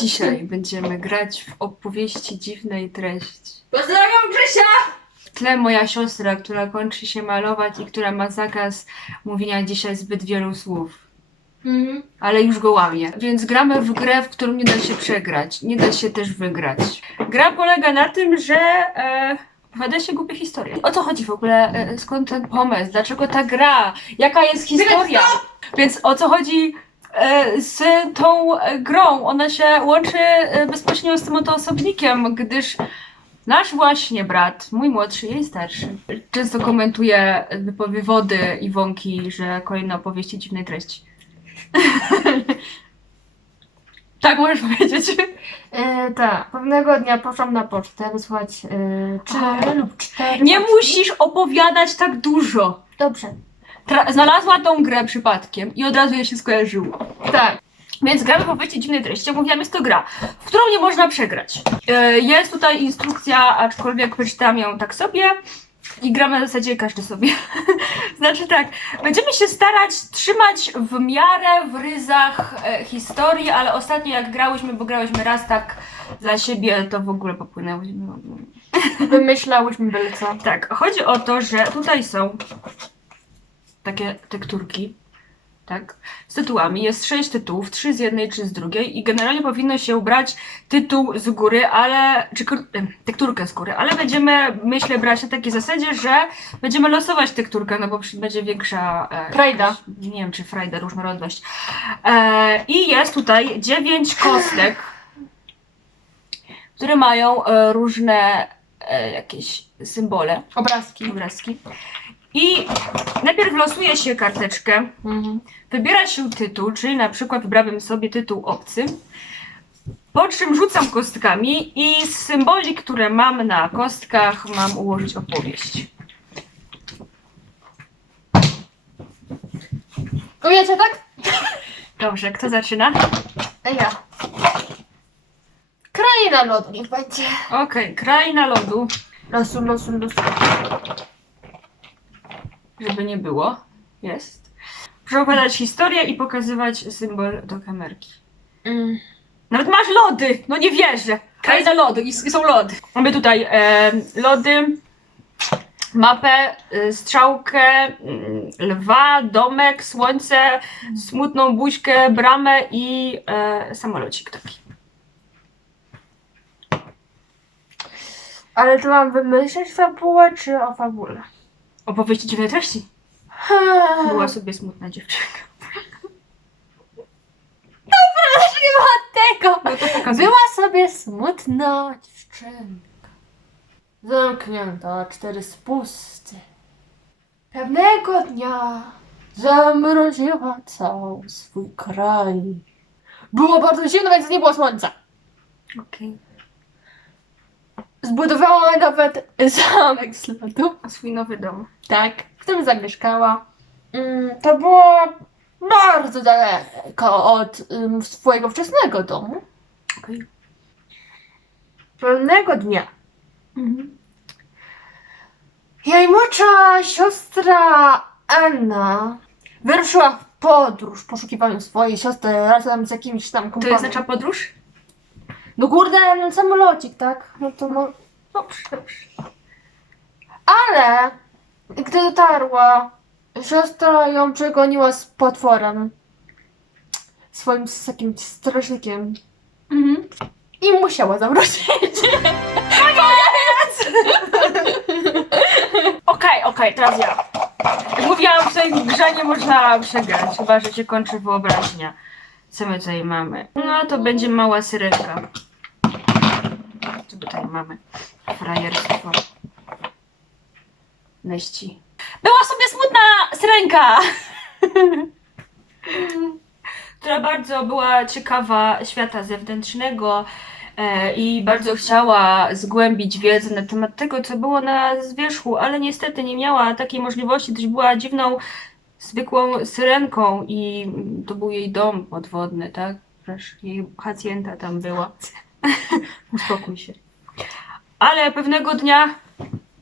Dzisiaj będziemy grać w opowieści dziwnej treści. Pozdrawiam Grzesia! W tle moja siostra, która kończy się malować i która ma zakaz mówienia dzisiaj zbyt wielu słów. Mhm. Ale już go łamie. Więc gramy w grę, w którą nie da się przegrać. Nie da się też wygrać. Gra polega na tym, że e, opowiada się głupie historie. O co chodzi w ogóle? E, skąd ten pomysł? Dlaczego ta gra? Jaka jest historia? Więc o co chodzi z tą e, grą? Ona się łączy e, bezpośrednio z tym oto osobnikiem, gdyż nasz właśnie brat, mój młodszy, jej starszy, często komentuje wypowie wody i wąki, że kolejne opowieści dziwnej treści. tak możesz powiedzieć. E, tak, pewnego dnia poszłam na pocztę wysłać e, trzy lub cztery Nie paczki. musisz opowiadać tak dużo. Dobrze. Tra- znalazła tą grę przypadkiem i od razu jej się skojarzyło. Tak. Więc gramy w opowieści dziwnej treści. Jak mówiłam, jest to gra, w którą nie można przegrać. E, Jest tutaj instrukcja, aczkolwiek przeczytałam ją tak sobie i gramy w zasadzie każdy sobie. znaczy tak, będziemy się starać trzymać w miarę w ryzach e, historii, ale ostatnio jak grałyśmy, bo grałyśmy raz tak dla siebie, to w ogóle popłynęłyśmy. Wymyślałyśmy byle co. Tak, chodzi o to, że tutaj są takie tekturki, tak, z tytułami. Jest sześć tytułów, trzy z jednej, trzy z drugiej i generalnie powinno się brać tytuł z góry, ale, czy tekturkę z góry, ale będziemy, myślę, brać na takiej zasadzie, że będziemy losować tekturkę, no bo będzie większa... E, Frajda. jakaś- Nie wiem, czy frajda, różnorodność. E, I jest tutaj dziewięć kostek, które mają e, różne e, jakieś symbole, Obrazki. obrazki. I najpierw losuje się karteczkę, Mhm. wybiera się tytuł, czyli na przykład wybrałabym sobie tytuł obcy. Po czym rzucam kostkami i z symboli, które mam na kostkach, mam ułożyć opowieść. Umiecie tak? Dobrze, kto zaczyna? Ja. Kraina lodu niech będzie. Okej, kraina lodu, Losu, losu, losu. Żeby nie było. Jest. Proszę opowiadać historię i pokazywać symbol do kamerki. Mm. Nawet masz lody! No nie wierzę! Kraina lodu i s- i są lody. Mamy tutaj e, lody, mapę, e, strzałkę, mm, lwa, domek, słońce, smutną buźkę, bramę i e, samolocik taki. Ale to mam wymyśleć fabułę, czy o fabule? Opowieści dziwnej treści. Była sobie smutna dziewczynka. nie ma tego! No to. Była sobie smutna dziewczynka. Zamknięta, cztery spusty. Pewnego dnia zamroziła cały swój kraj. Było bardzo zimno, więc nie było słońca. Okej. Zbudowała nawet zamek z lodu. A swój nowy dom. Tak, w którym zamieszkała. Mm, to było bardzo daleko od ym, swojego wczesnego domu. Okej. Pewnego dnia jej młodsza siostra Anna wyruszyła w podróż w poszukiwaniu swojej siostry razem z jakimś tam To kumpanem. oznacza podróż? No kurde, no, samolocik, tak? No to no... Dobrze, dobrze. Ale gdy dotarła, siostra ją przegoniła z potworem. Swoim z jakimś strażnikiem. Mhm. I musiała zamrozić. Okej, okej, teraz ja. Jak mówiłam, w tej grze nie można przegrać, chyba że się kończy wyobraźnia. Co my tutaj mamy? No to będzie mała syrenka. Tutaj mamy? Frajerstwo. Neści. Była sobie smutna syrenka! która bardzo była ciekawa świata zewnętrznego e, i bardzo chciała zgłębić wiedzę na temat tego, co było na zwierzchu, ale niestety nie miała takiej możliwości, gdyż była dziwną, zwykłą syrenką i to był jej dom podwodny, tak? Jej hacjenta tam była. Uspokój się. Ale pewnego dnia...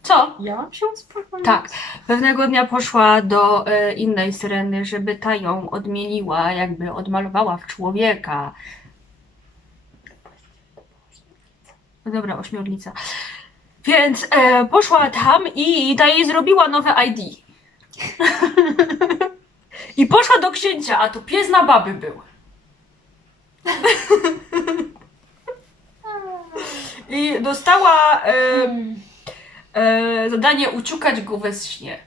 Co? Ja się uspokoić. Tak. Pewnego dnia poszła do e, innej syreny, żeby ta ją odmieniła, jakby odmalowała w człowieka. No dobra, ośmiornica. Więc e, poszła tam i ta jej zrobiła nowe ID. I poszła do księcia, a tu pies na baby był. I dostała e, e, zadanie uciukać go we śnie.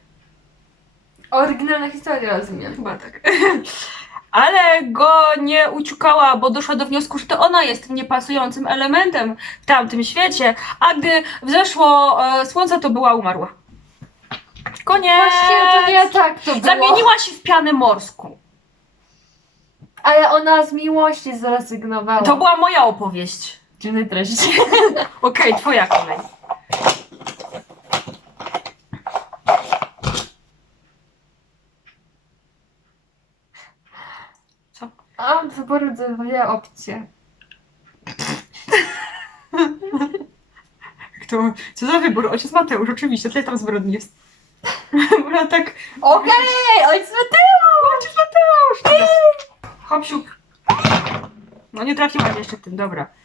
Oryginalna historia, rozumiem. Chyba tak. Ale go nie uciukała, bo doszła do wniosku, że to ona jest niepasującym elementem w tamtym świecie, a gdy wzeszło e, słońce, to była umarła. Koniec! Właściwie to nie tak to było. Zamieniła się w pianę morską. Ale ona z miłości zrezygnowała. To była moja opowieść. Dziwnej treści. Okej, twoja kolej. Co? Mam do wyboru dwie opcje. Kto? Co za wybór? Ojciec Mateusz, oczywiście, tyle tam zbrodni jest. Ona tak... Okej, ojciec Mateusz! Ojciec Mateusz! Hopsiuk. No nie trafiłaś jeszcze tym, dobra.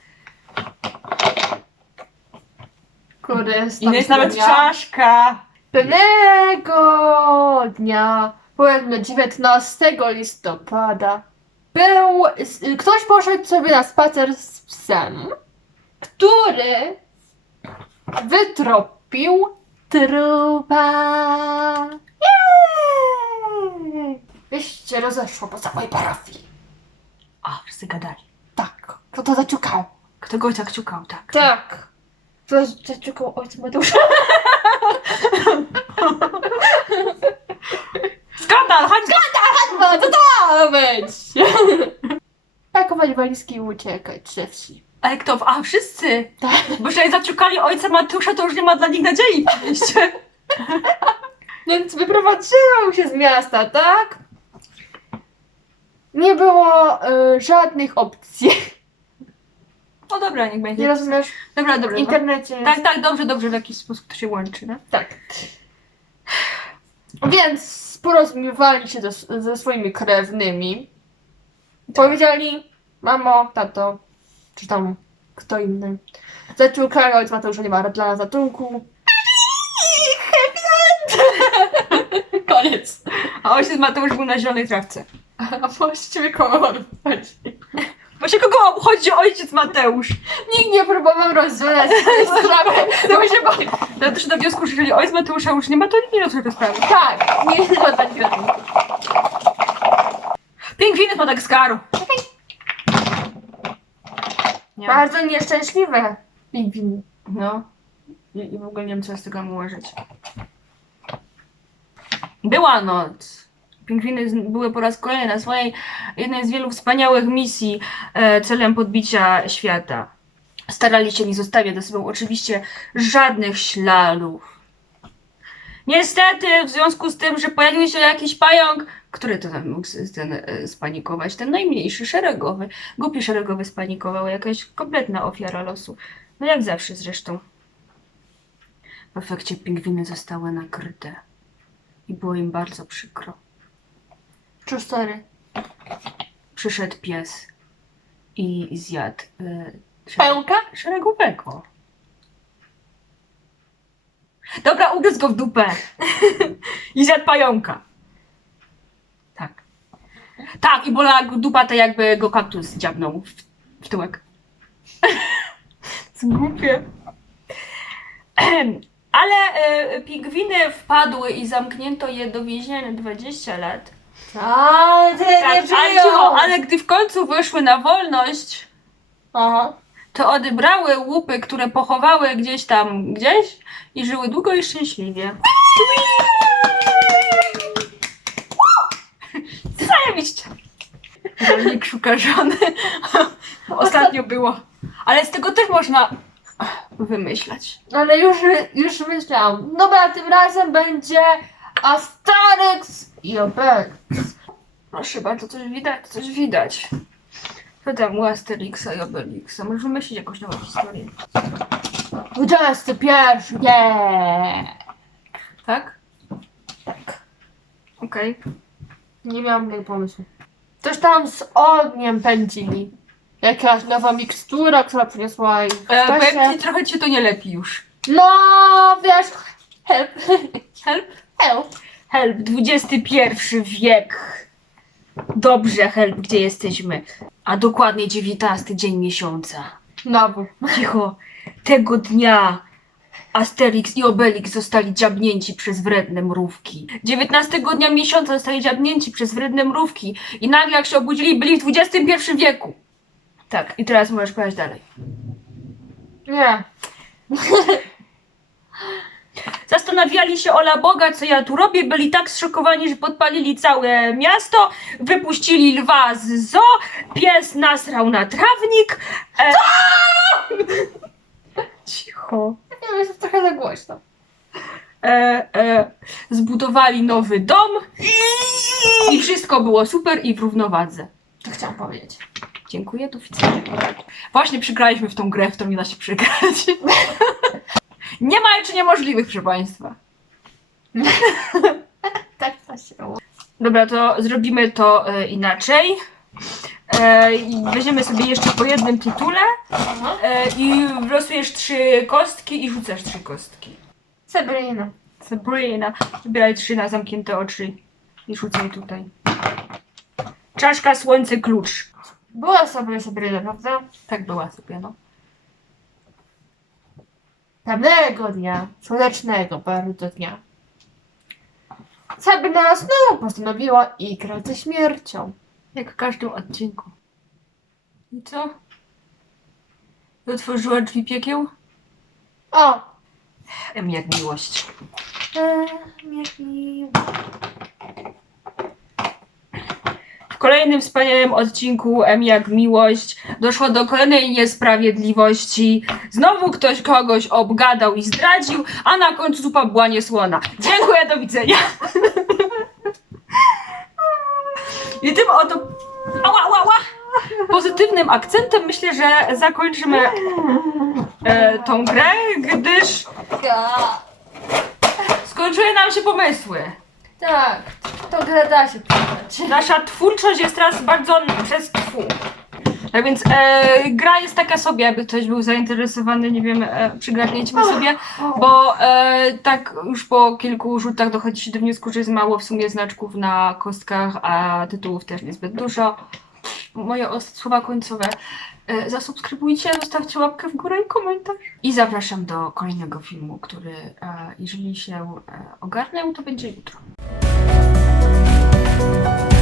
Kurde, jest I jest nawet dnia. czaszka. Pewnego dnia, powiedzmy 19 listopada, był, s- ktoś poszedł sobie na spacer z psem, który wytropił trupa. Jej! Rozeszło po całej parafii. A, wszyscy gadali. Tak, kto to zaciukał? Kto go tak ciukał, tak. Tak. Kto zaciukał ojca Mateusza? Skandal, chodź No to to być! Pakować walizki i uciekać ze wsi. Ale kto? A, wszyscy. Tak. Bo jeżeli zaciukali ojca Mateusza, to już nie ma dla nich nadziei, oczywiście. Więc wyprowadziłam się z miasta, tak? Nie było y, żadnych opcji. No dobra, niech Nie będzie. rozumiesz? Dobra, W dobra. No. internecie. Tak, tak, dobrze, dobrze, w jakiś sposób to się łączy, no. tak. Więc porozumiewali się ze, ze swoimi krewnymi. Powiedzieli, mamo, tato, czy tam kto inny. Zaciukali, ojciec Mateusza nie ma dla nas ratunku. Koniec. A ojciec Mateusz był na zielonej trawce. A właściwie koło chodzi. Właśnie kogo obchodzi ojciec Mateusz? Nikt nie próbował rozwiązać tej sprawy. To mi się boi. Ja też do wniosku, że jeżeli ojciec Mateusza już nie ma, to nikt nie rozwiąże tej sprawy. Tak, nie ma takich ratunku. Pingwiny z Madagaskaru. Nie. Bardzo nieszczęśliwe pingwiny. No. I, I w ogóle nie wiem, co z tego mam ułożyć. Była noc. Pingwiny były po raz kolejny na swojej jednej z wielu wspaniałych misji e, celem podbicia świata. Starali się nie zostawiać za sobą oczywiście żadnych śladów. Niestety, w związku z tym, że pojawił się jakiś pająk, który to tam mógł ten, e, spanikować, ten najmniejszy, szeregowy, głupi szeregowy spanikował, jakaś kompletna ofiara losu. No jak zawsze zresztą. W efekcie pingwiny zostały nakryte. I było im bardzo przykro. True story. Przyszedł pies i zjadł y, Pająka? szeregowego. Dobra, ugryzł go w dupę. I zjadł pająka. Tak. Tak, i bolała go dupa, to jakby go kaktus dziabnął w, w tyłek. Zgłupie. Ale y, pingwiny wpadły i zamknięto je do więzienia na 20 lat. Tak, tyle Tak, nie ale, żyją. cicho, ale gdy w końcu wyszły na wolność, Aha. to odebrały łupy, które pochowały gdzieś tam, gdzieś i żyły długo i szczęśliwie. Zajebiście! Rolnik szuka żony. Ostatnio było. Ale z tego też można wymyślać. Ale już, już myślałam. Dobra, tym razem będzie Asterix i Obelix. Proszę bardzo, coś widać, coś widać. Co tam u Asterixa i Obelixa? Możesz wymyślić jakąś nową historię. 21 nie. Tak? Tak. Okej. Nie miałam tego pomysłu. Coś tam z ogniem pędzili. jakaś nowa mikstura, która przyniosła w E, powiem ci, trochę ci to nie lepi już. No, wiesz, help, Help? help. Help, XXI wiek. Dobrze, help, gdzie jesteśmy? A dokładnie 19 dzień miesiąca. Znowu. Cicho. Tego dnia Asterix i Obelix zostali dziabnięci przez wredne mrówki. 19 dnia miesiąca zostali dziabnięci przez wredne mrówki i nagle jak się obudzili, byli w XXI wieku. Tak, i teraz możesz powiedzieć dalej. Nie. Zastanawiali się ola Boga, co ja tu robię, byli tak zszokowani, że podpalili całe miasto, wypuścili lwa z zoo, pies nasrał na trawnik. E... Cicho. Nie wiem, jest trochę za głośno. E, e, zbudowali nowy dom i wszystko było super i w równowadze. To chciałam powiedzieć. Dziękuję, do widzenia. Właśnie przygraliśmy w tą grę, w którą nie da się przegrać. Nie ma jeszcze niemożliwych, proszę Państwa. Tak to się robi. Dobra, to zrobimy to e, inaczej. E, i weźmiemy sobie jeszcze po jednym tytule e, i wlosujesz trzy kostki i rzucasz trzy kostki. Sabrina. Sabrina, wybieraj trzy na zamknięte oczy i rzucaj tutaj. Czaszka, słońce, klucz. Była sobie Sabrina, prawda? Tak była sobie, no. Pewnego dnia, słonecznego bardzo dnia, Sabrina znowu postanowiła igrać ze śmiercią. Jak w każdym odcinku. I co? Otworzyła drzwi piekieł? O! Em, jak miłość. Eee, jak miło. W kolejnym wspaniałym odcinku M jak miłość doszło do kolejnej niesprawiedliwości. Znowu ktoś kogoś obgadał i zdradził, a na końcu zupa była niesłona. Dziękuję, do widzenia. I tym oto ała, ała, ała, pozytywnym akcentem myślę, że zakończymy e, tą grę, gdyż skończyły nam się pomysły. Tak, to grę da się poznać. Nasza twórczość jest teraz bardzo przez twu. Tak więc e, gra jest taka sobie, jakby ktoś był zainteresowany, nie wiem, e, przygarnięciem sobie, bo e, tak już po kilku rzutach dochodzi się do wniosku, że jest mało w sumie znaczków na kostkach, a tytułów też niezbyt dużo. Moje słowa końcowe. E, zasubskrybujcie, zostawcie łapkę w górę i komentarz. I zapraszam do kolejnego filmu, który, e, jeżeli się e, ogarnę, to będzie jutro. Música